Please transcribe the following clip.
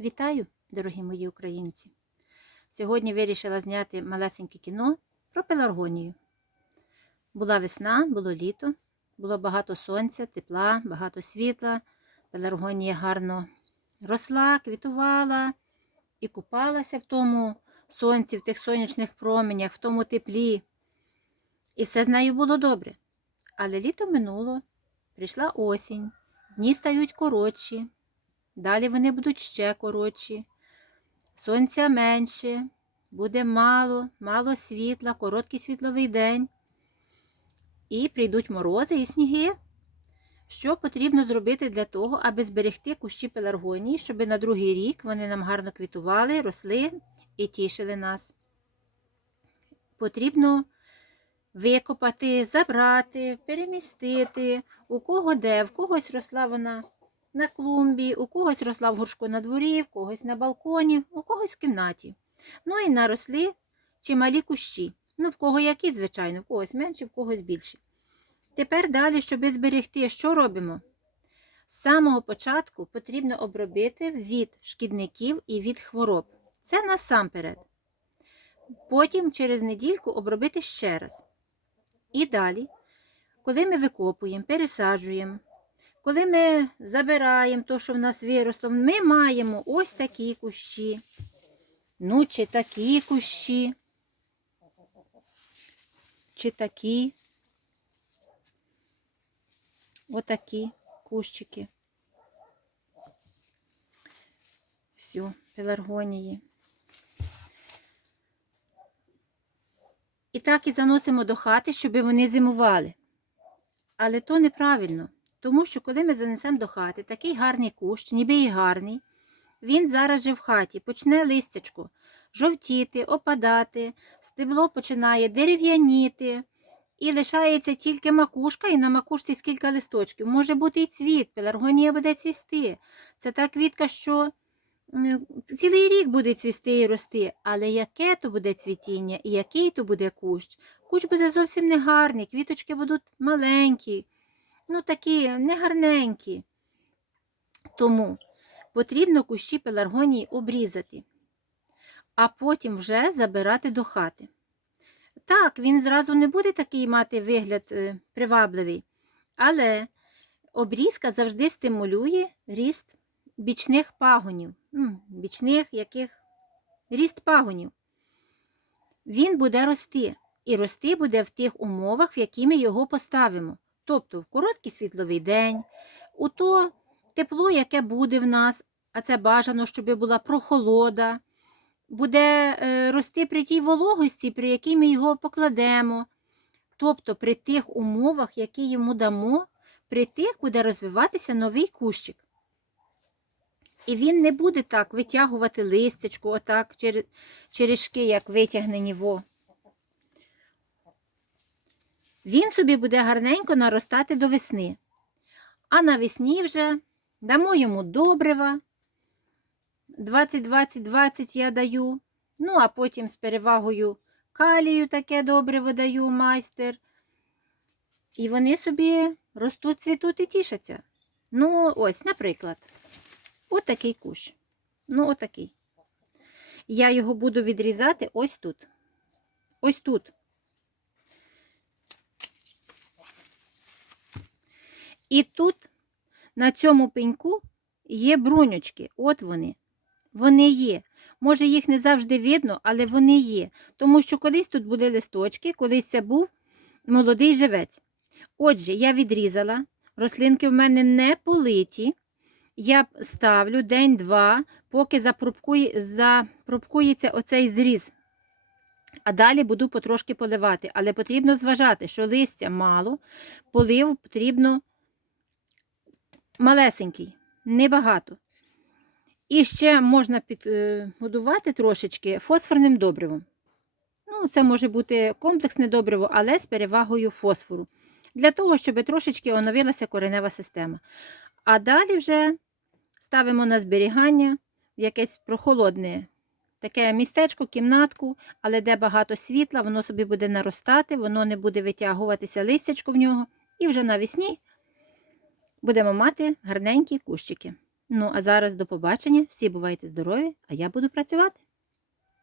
Вітаю, дорогі мої українці! Сьогодні вирішила зняти малесеньке кіно про пеларгонію. Була весна, було літо, було багато сонця, тепла, багато світла. Пеларгонія гарно росла, квітувала і купалася в тому сонці, в тих сонячних променях, в тому теплі. І все з нею було добре. Але літо минуло, прийшла осінь, дні стають коротші. Далі вони будуть ще коротші. Сонця менше, буде мало, мало світла, короткий світловий день. І прийдуть морози і сніги. Що потрібно зробити для того, аби зберегти кущі пеларгонії, щоб на другий рік вони нам гарно квітували, росли і тішили нас? Потрібно викопати, забрати, перемістити, у кого де, в когось росла вона на клумбі, у когось росла в горшку на дворі, в когось на балконі, у когось в кімнаті. Ну і наросли чималі кущі. Ну, в кого які, звичайно, в когось менше, в когось більше. Тепер далі, щоб зберегти, що робимо? З самого початку потрібно обробити від шкідників і від хвороб. Це насамперед. Потім через недільку обробити ще раз. І далі, коли ми викопуємо, пересаджуємо, коли ми забираємо те, що в нас виросло, ми маємо ось такі кущі. Ну, чи такі кущі, чи такі, отакі кущики. Все, пеларгонії. І так і заносимо до хати, щоб вони зимували. Але то неправильно. Тому що, коли ми занесемо до хати такий гарний кущ, ніби і гарний, він зараз же в хаті почне листячко жовтіти, опадати, стебло починає дерев'яніти, і лишається тільки макушка, і на макушці скільки листочків. Може бути і цвіт, пеларгонія буде цвісти. Це та квітка, що цілий рік буде цвісти і рости. Але яке то буде цвітіння і який то буде кущ? Кущ буде зовсім не гарний, квіточки будуть маленькі ну такі негарненькі. Тому потрібно кущі пеларгонії обрізати, а потім вже забирати до хати. Так, він зразу не буде такий мати вигляд е, привабливий, але обрізка завжди стимулює ріст бічних пагонів, ну, бічних яких ріст пагонів. Він буде рости, і рости буде в тих умовах, в які ми його поставимо. Тобто в короткий світловий день, у то тепло, яке буде в нас, а це бажано, щоб була прохолода, буде е, рости при тій вологості, при якій ми його покладемо. Тобто при тих умовах, які йому дамо, при тих буде розвиватися новий кущик. І він не буде так витягувати листячку, отак через черешки, як витягнені во він собі буде гарненько наростати до весни. А навесні вже дамо йому добрива. 20-20-20 я даю. Ну, а потім з перевагою калію таке добриво даю майстер. І вони собі ростуть, цвітуть і тішаться. Ну, ось, наприклад, отакий кущ. Ну, отакий. Я його буду відрізати ось тут. Ось тут. І тут, на цьому пеньку, є бруньочки. От вони. Вони є. Може, їх не завжди видно, але вони є. Тому що колись тут були листочки, колись це був молодий живець. Отже, я відрізала, рослинки в мене не политі. Я ставлю день-два, поки запробкує, запробкується оцей зріз. А далі буду потрошки поливати. Але потрібно зважати, що листя мало, полив потрібно малесенький, небагато. І ще можна підгодувати трошечки фосфорним добривом. Ну, Це може бути комплексне добриво, але з перевагою фосфору. Для того, щоб трошечки оновилася коренева система. А далі вже ставимо на зберігання в якесь прохолодне таке містечко, кімнатку, але де багато світла, воно собі буде наростати, воно не буде витягуватися листячко в нього. І вже навесні будемо мати гарненькі кущики. Ну, а зараз до побачення. Всі бувайте здорові, а я буду працювати.